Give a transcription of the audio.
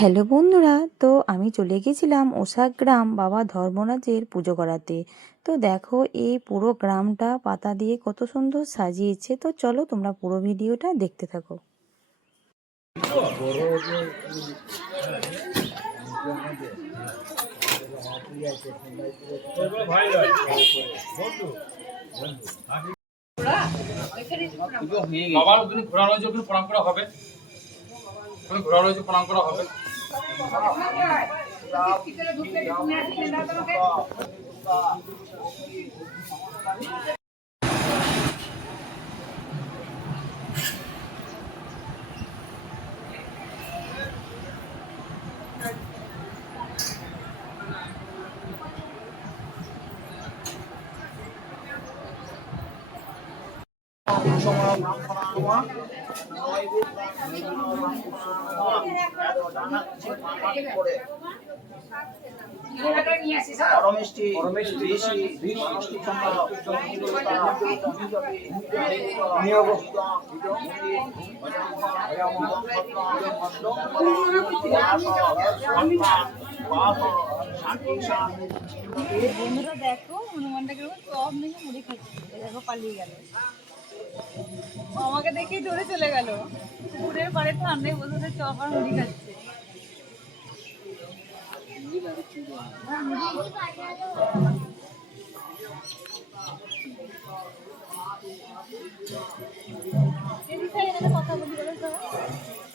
Hello বন্ধুরা, তো আমি চলে গেছিলাম গ্রাম বাবা ধর্মরাজের পুজো করাতে। তো দেখো এই পুরো গ্রামটা পাতা দিয়ে কত সুন্দর সাজিয়েছে। তো চলো তোমরা পুরো ভিডিওটা দেখতে থাকো। বাবার ওখানে ঘোরা রয়েছে, ওখানে প্রণাম করা হবে। ওখানে ঘোরা রয়েছে, প্রণাম করা হবে। বন্ধুরা দেখো হনুমানটাকে চপ মেখে মুড়ি খাচ্ছে, দেখো পালিয়ে গেল, আমাকে দেখেই ধরে চলে গেল। পুকুরের পাড়ে ঠান্ডায় বসে চপ আর মুড়ি খাচ্ছে। কথা বলি বলো সবাই।